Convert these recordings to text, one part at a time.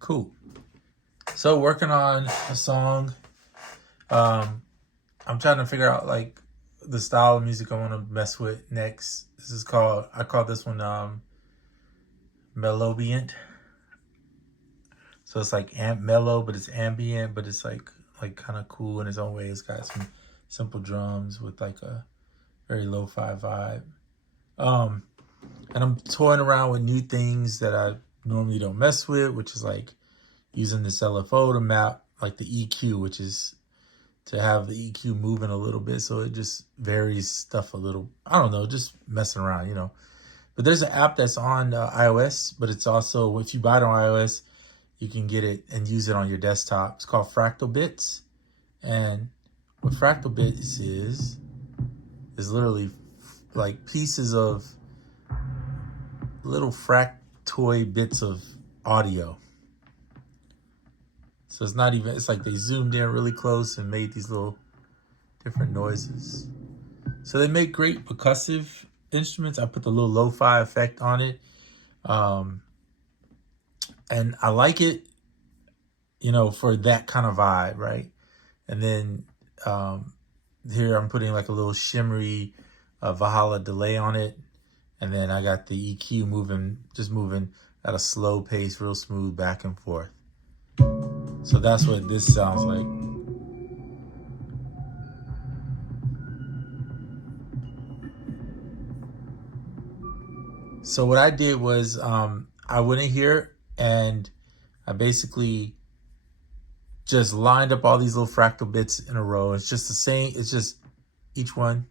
Cool. So working on a song. I'm trying to figure out like the style of music I want to mess with next. I call this one Mellowbient. So it's like mellow, but it's ambient, but it's like kind of cool in its own way. It's got some simple drums with like a very lo-fi vibe. And I'm toying around with new things that I normally don't mess with, which is like using this LFO to map like the EQ, which is to have the EQ moving a little bit. So it just varies stuff a little. I don't know, just messing around, you know. But there's an app that's on iOS, but it's also, if you buy it on iOS, you can get it and use it on your desktop. It's called Fractal Bits. And what Fractal Bits is literally like pieces of little fractoid bits of audio. So it's not even, it's like they zoomed in really close and made these little different noises. So they make great percussive instruments. I put the little lo-fi effect on it. And I like it, you know, for that kind of vibe, right? And then here I'm putting like a little shimmery Valhalla delay on it. And then I got the EQ moving at a slow pace, real smooth back and forth. So that's what this sounds like. So what I did was I went in here and I basically just lined up all these little fractal bits in a row. It's just the same. It's just each one.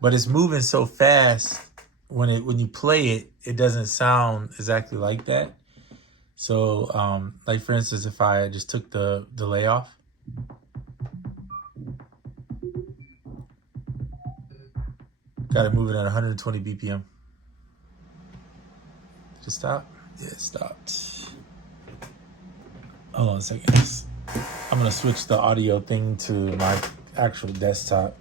But it's moving so fast when you play it, it doesn't sound exactly like that. So like for instance, if I just took the delay off, got it moving at 120 BPM. Just stop? Yeah, it stopped. Hold on a second. I'm gonna switch the audio thing to my actual desktop.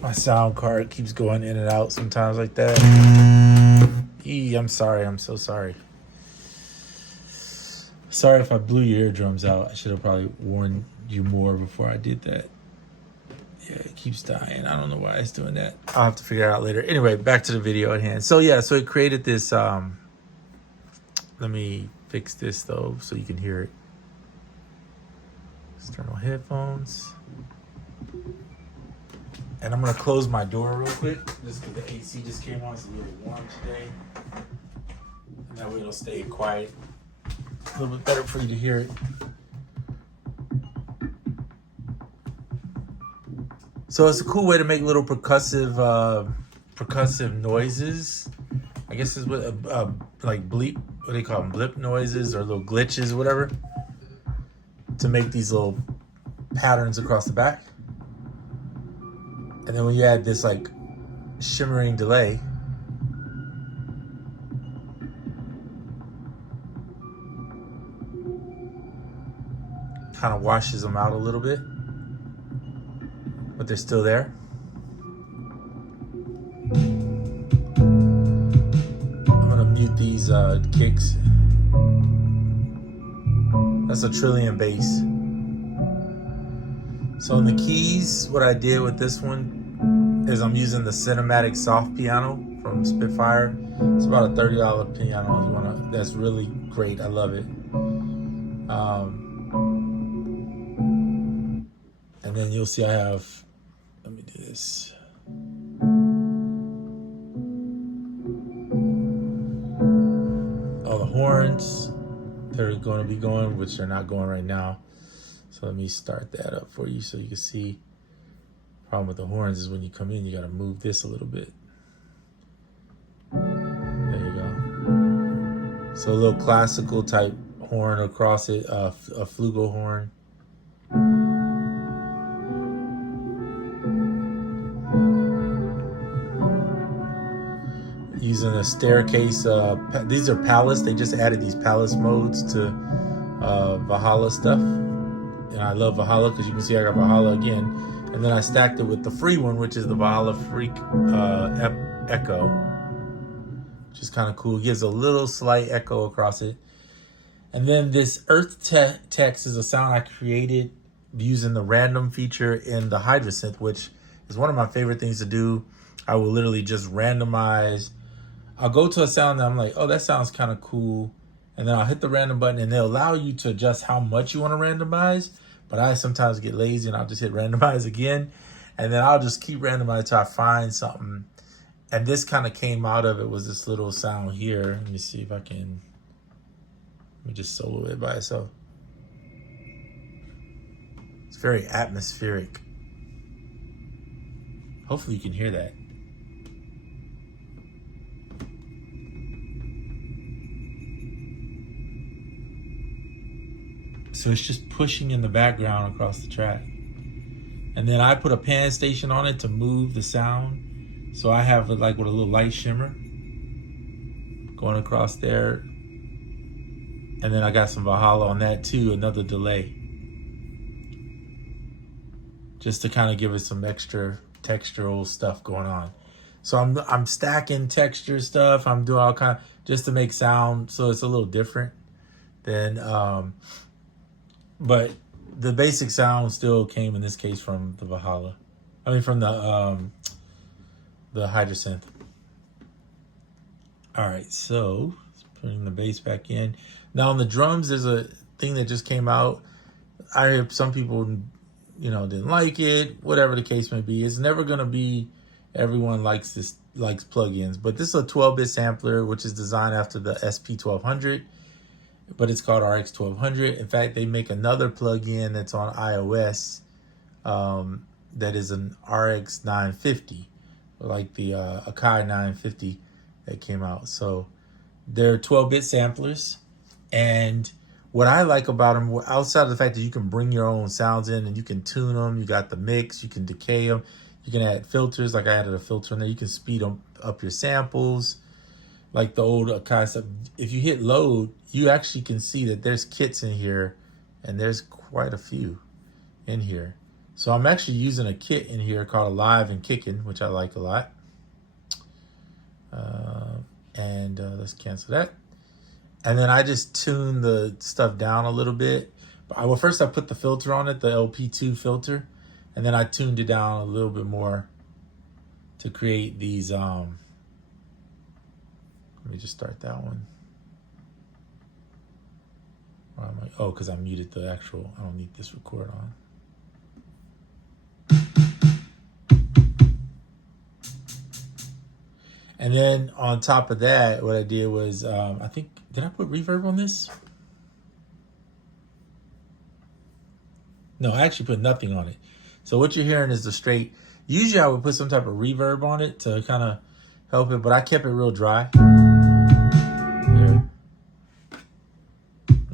My sound card keeps going in and out sometimes like that. I'm sorry. I'm so sorry. Sorry if I blew your eardrums out. I should have probably warned you more before I did that. Yeah, it keeps dying. I don't know why it's doing that. I'll have to figure it out later. Anyway, back to the video at hand. So yeah, so it created this, let me fix this though so you can hear it. External headphones. And I'm gonna close my door real quick, just because the AC just came on. It's a little warm today. And that way it'll stay quiet. A little bit better for you to hear it. So it's a cool way to make little percussive noises. I guess it's what like bleep, what do they call them? Blip noises or little glitches or whatever. To make these little patterns across the back. And then when you add this like shimmering delay, kind of washes them out a little bit, but they're still there. I'm gonna mute these kicks. That's a trillion bass. So in the keys, what I did with this one is I'm using the Cinematic Soft Piano from Spitfire. It's about a $30 piano. That's really great. I love it. And then you'll see I have, let me do this. All the horns, they're going to be going, which they're not going right now. So let me start that up for you so you can see. The problem with the horns is when you come in, you got to move this a little bit. There you go. So a little classical type horn across it, a flugelhorn. Using a staircase, these are Palace. They just added these Palace modes to Valhalla stuff. And I love Valhalla because you can see I got Valhalla again. And then I stacked it with the free one, which is the Valhalla Freak Echo. which is kind of cool. It gives a little slight echo across it. And then this earth text is a sound I created using the random feature in the Hydrosynth, which is one of my favorite things to do. I will literally just randomize. I'll go to a sound that I'm like, oh, that sounds kind of cool. And then I'll hit the random button, and they'll allow you to adjust how much you want to randomize. But I sometimes get lazy and I'll just hit randomize again. And then I'll just keep randomizing till I find something. And this kind of came out of it, was this little sound here. Let me see if I can, let me just solo it by itself. It's very atmospheric. Hopefully you can hear that. So it's just pushing in the background across the track. And then I put a pan station on it to move the sound. So I have it like with a little light shimmer going across there. And then I got some Valhalla on that too, another delay. Just to kind of give it some extra textural stuff going on. So I'm stacking texture stuff. I'm doing all kind of, just to make sound so it's a little different than but the basic sound still came in this case from the Valhalla. I mean from the Hydrosynth. All right, so putting the bass back in. Now on the drums, there's a thing that just came out. I heard some people, didn't like it, whatever the case may be. It's never gonna be everyone likes plugins, but this is a 12-bit sampler, which is designed after the SP1200, but it's called RX1200. In fact, they make another plugin that's on iOS that is an RX950, like the Akai 950 that came out. So they're 12-bit samplers, and what I like about them, outside of the fact that you can bring your own sounds in and you can tune them, you got the mix, you can decay them, you can add filters, like I added a filter in there, you can speed up your samples, like the old Akai stuff. If you hit load, you actually can see that there's kits in here, and there's quite a few in here. So I'm actually using a kit in here called Alive and Kickin', which I like a lot. Let's cancel that. And then I just tune the stuff down a little bit. Well, first I put the filter on it, the LP2 filter, and then I tuned it down a little bit more to create these. Let me just start that one. Because I muted the actual, I don't need this record on. And then on top of that, what I did was, I think, did I put reverb on this? No, I actually put nothing on it. So what you're hearing is the straight. Usually I would put some type of reverb on it to kind of help it, but I kept it real dry. Here.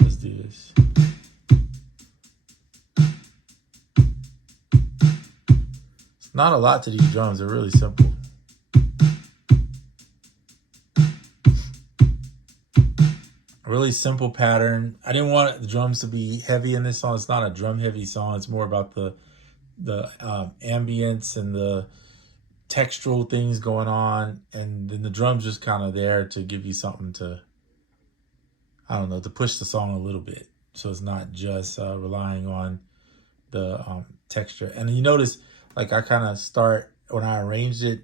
Let's do this. It's not a lot to these drums. They're really simple. Really simple pattern. I didn't want the drums to be heavy in this song. It's not a drum heavy song. It's more about the ambience and the textural things going on, and then the drums just kind of there to give you something to, I don't know, to push the song a little bit. So it's not just relying on the texture. And you notice, like I kind of start, when I arranged it,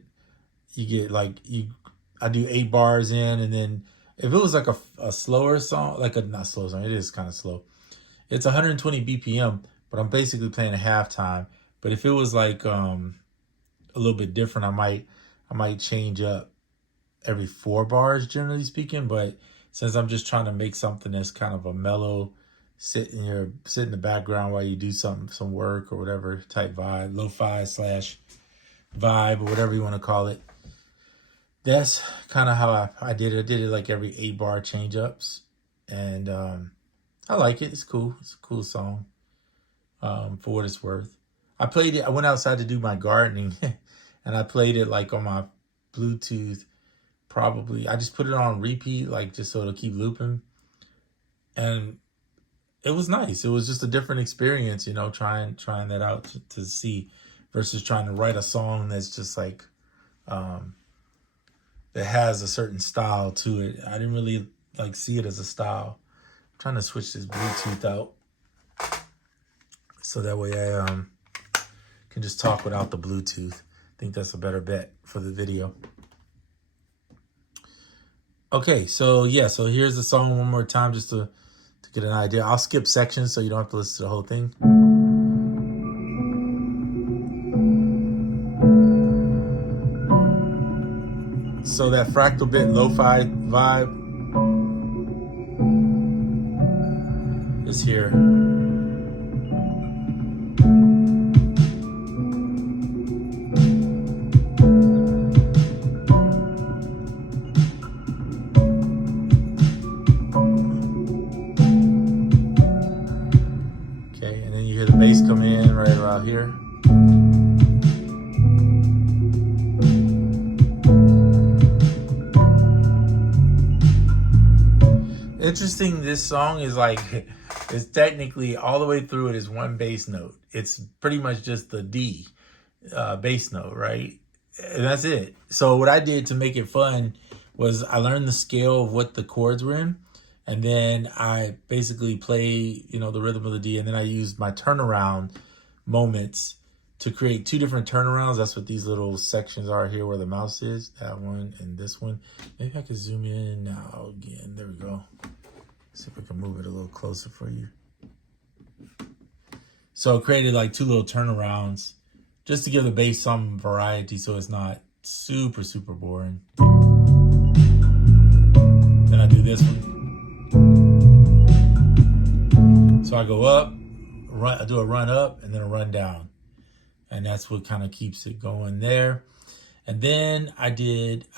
you get like, I do 8 bars in, and then if it was like a slower song, like not slow song, it is kind of slow. It's 120 BPM, but I'm basically playing a halftime. But if it was like a little bit different, I might change up every 4 bars, generally speaking. But since I'm just trying to make something that's kind of a mellow, sit in the background while you do some work or whatever type vibe, lo-fi / vibe or whatever you want to call it. That's kind of how I did it. I did it like every 8 bar change ups, and I like it. It's cool. It's a cool song for what it's worth. I played it. I went outside to do my gardening, and I played it like on my Bluetooth. Probably I just put it on repeat, like just so it'll keep looping, and it was nice. It was just a different experience, trying that out to see, versus trying to write a song that's just like that has a certain style to it. I didn't really like see it as a style. I'm trying to switch this Bluetooth out so that way I can just talk without the Bluetooth. I think that's a better bet for the video. Okay, so yeah, so here's the song one more time just to get an idea. I'll skip sections so you don't have to listen to the whole thing. So that fractal bit lo-fi vibe is here. Okay, and then you hear the bass come in right around here. Interesting, this song is like, it's technically all the way through it is one bass note. It's pretty much just the D bass note, right? And that's it. So what I did to make it fun was I learned the scale of what the chords were in, and then I basically play, you know, the rhythm of the D, and then I used my turnaround moments to create two different turnarounds. That's what these little sections are here where the mouse is, that one and this one. Maybe I can zoom in now again. There we go. See if we can move it a little closer for you. So I created like two little turnarounds just to give the bass some variety so it's not super, super boring. Then I do this one. So I go up, I do a run up and then a run down. And that's what kind of keeps it going there. And then I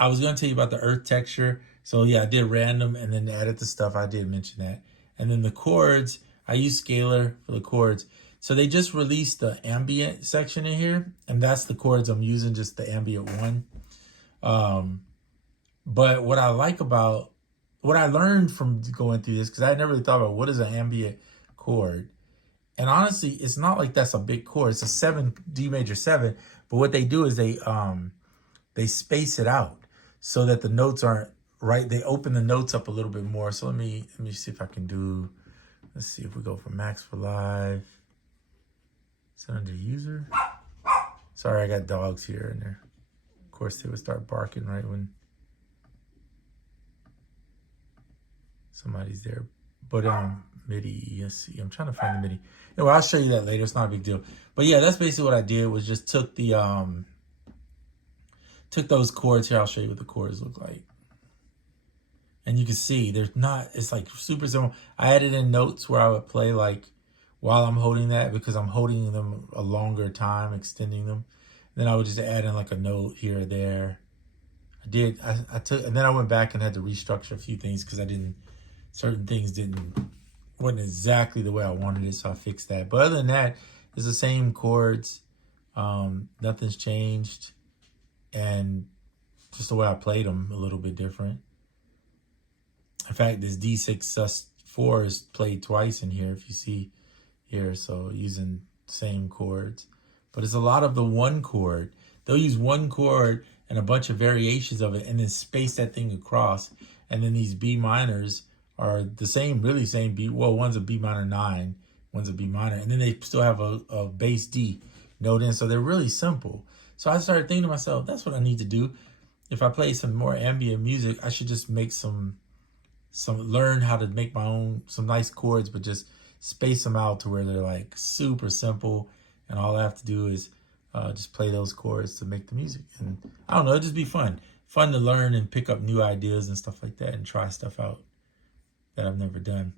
was going to tell you about the earth texture. So yeah, I did random and then added the stuff. I did mention that. And then the chords, I use Scalar for the chords. So they just released the ambient section in here. And that's the chords I'm using, just the ambient one. But what I like about, what I learned from going through this, because I never really thought about what is an ambient chord. And honestly, it's not like that's a big chord. It's a 7, D major 7. But what they do is they space it out so that the notes aren't right. They open the notes up a little bit more. So let me see if I can do, let's see if we go from Max for Live. Is it under user? Sorry, I got dogs here and there. Of course, they would start barking right when somebody's there. But MIDI, let's see, I'm trying to find the MIDI. Anyway, I'll show you that later. It's not a big deal. But yeah, that's basically what I did, was just took the took those chords here. I'll show you what the chords look like. And you can see it's like super simple. I added in notes where I would play like while I'm holding that, because I'm holding them a longer time, extending them. Then I would just add in like a note here or there. I took, and then I went back and had to restructure a few things because certain things wasn't exactly the way I wanted it, so I fixed that. But other than that, it's the same chords. Nothing's changed. And just the way I played them a little bit different. In fact, this D6 sus4 is played twice in here, if you see here, so using the same chords. But it's a lot of the one chord. They'll use one chord and a bunch of variations of it and then space that thing across. And then these B minors are the same, really same B. Well, one's a B minor 9, one's a B minor. And then they still have a bass D note in, so they're really simple. So I started thinking to myself, that's what I need to do. If I play some more ambient music, I should just make learn how to make my own, some nice chords, but just space them out to where they're like super simple. And all I have to do is just play those chords to make the music. And I don't know, it'd just be fun to learn and pick up new ideas and stuff like that and try stuff out that I've never done.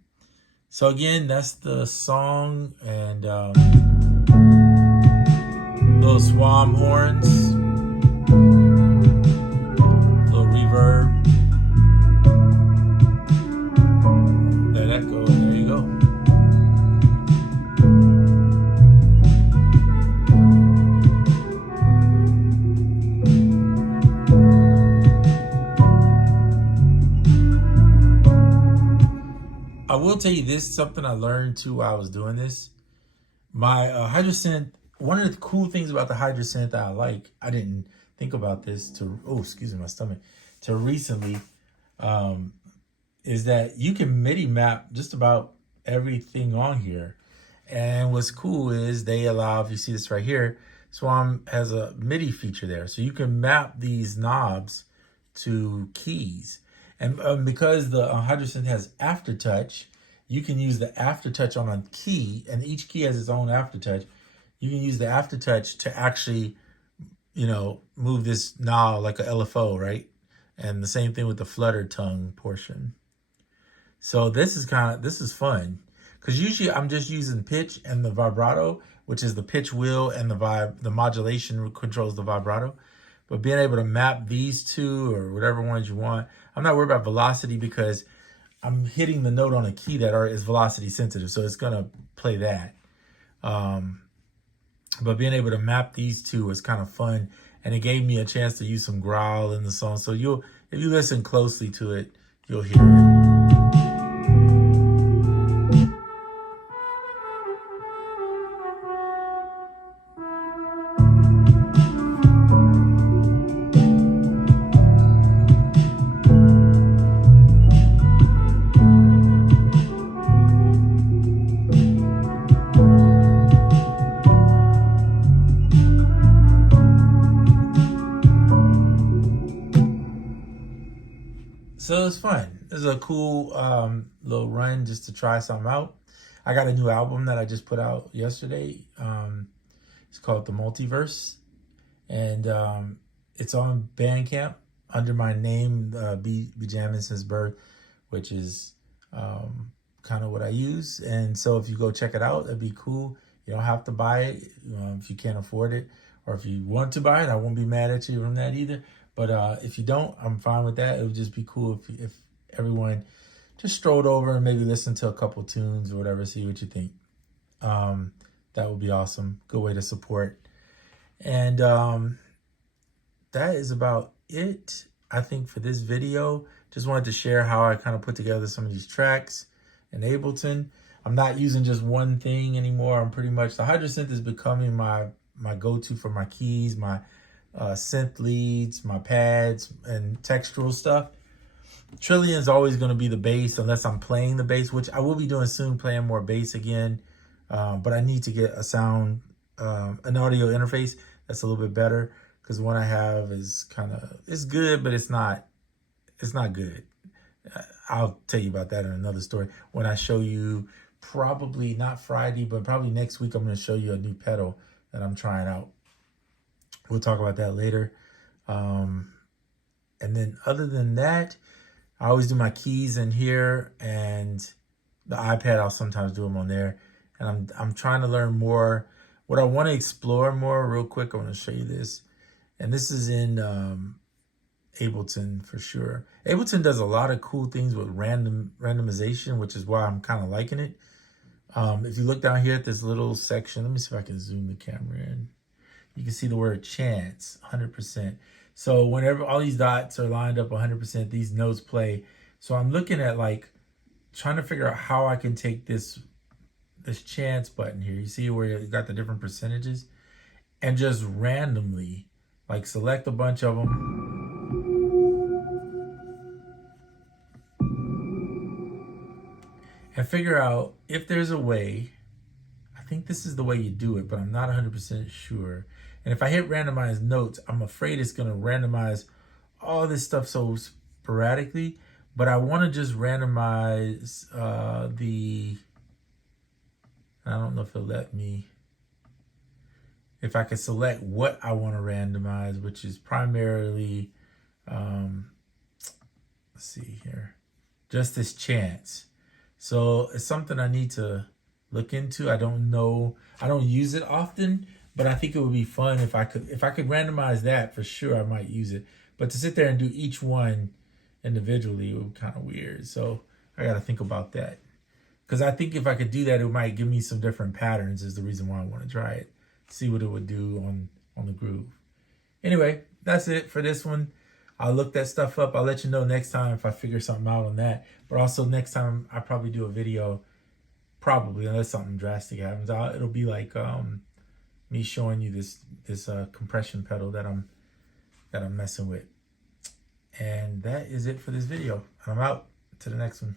So again, that's the song, and little swam horns, little reverb, that echo, and there you go. I will tell you this, something I learned too while I was doing this. My Hydrosynth, one of the cool things about the Hydrosynth that I like, I didn't think about this to, oh, excuse me, my stomach, to recently, is that you can MIDI map just about everything on here. And what's cool is they allow, if you see this right here, Swarm has a MIDI feature there. So you can map these knobs to keys. And because the Hydrosynth has aftertouch, you can use the aftertouch on a key, and each key has its own aftertouch. You can use the aftertouch to actually, you know, move this knob like a LFO, right? And the same thing with the flutter tongue portion. So this is fun. Because usually I'm just using pitch and the vibrato, which is the pitch wheel, and the modulation controls the vibrato. But being able to map these two or whatever ones you want, I'm not worried about velocity because I'm hitting the note on a key that is velocity sensitive, so it's gonna play that. But being able to map these two was kind of fun, and it gave me a chance to use some growl in the song. So if you listen closely to it, you'll hear it. So it's fun. It's a cool little run just to try something out. I got a new album that I just put out yesterday. It's called The Multiverse. And it's on Bandcamp under my name, B Jammin' Since Birth, which is kind of what I use. And so if you go check it out, that'd be cool. You don't have to buy it if you can't afford it. Or if you want to buy it, I won't be mad at you from that either. But if you don't, I'm fine with that. It would just be cool if everyone just strolled over and maybe listened to a couple tunes or whatever, see what you think. That would be awesome. Good way to support. And that is about it, I think, for this video. Just wanted to share how I kind of put together some of these tracks in Ableton. I'm not using just one thing anymore. I'm pretty much, the Hydrosynth is becoming my go-to for my keys, my synth leads, my pads, and textural stuff. Trillion is always going to be the bass unless I'm playing the bass, which I will be doing soon, playing more bass again. But I need to get a sound, an audio interface that's a little bit better, because the one I have is it's good, but it's not good. I'll tell you about that in another story when I show you, probably not Friday, but probably next week. I'm going to show you a new pedal that I'm trying out. We'll talk about that later. And then other than that, I always do my keys in here, and the iPad, I'll sometimes do them on there. And I'm trying to learn more. What I want to explore more, real quick, I want to show you this. And this is in Ableton for sure. Ableton does a lot of cool things with randomization, which is why I'm kind of liking it. If you look down here at this little section, let me see if I can zoom the camera in. You can see the word chance, 100%. So whenever all these dots are lined up 100%, these notes play. So I'm looking at trying to figure out how I can take this chance button here. You see where you got the different percentages, and just randomly select a bunch of them. And figure out if there's a way. I think this is the way you do it, but I'm not 100% sure. And if I hit randomize notes, I'm afraid it's going to randomize all this stuff so sporadically. But I want to just randomize I don't know if it'll let me. If I could select what I want to randomize, which is primarily, let's see here, just this chance. So it's something I need to look into. I don't know. I don't use it often, but I think it would be fun if I could randomize that for sure. I might use it, but to sit there and do each one individually would be kind of weird. So I got to think about that, because I think if I could do that, it might give me some different patterns. Is the reason why I want to try it, see what it would do on the groove. Anyway, that's it for this one. I'll look that stuff up. I'll let you know next time if I figure something out on that. But also next time I probably do a video, probably, unless something drastic happens. It'll be like me showing you this compression pedal that I'm that I'm messing with. And that is it for this video. I'm out. To the next one.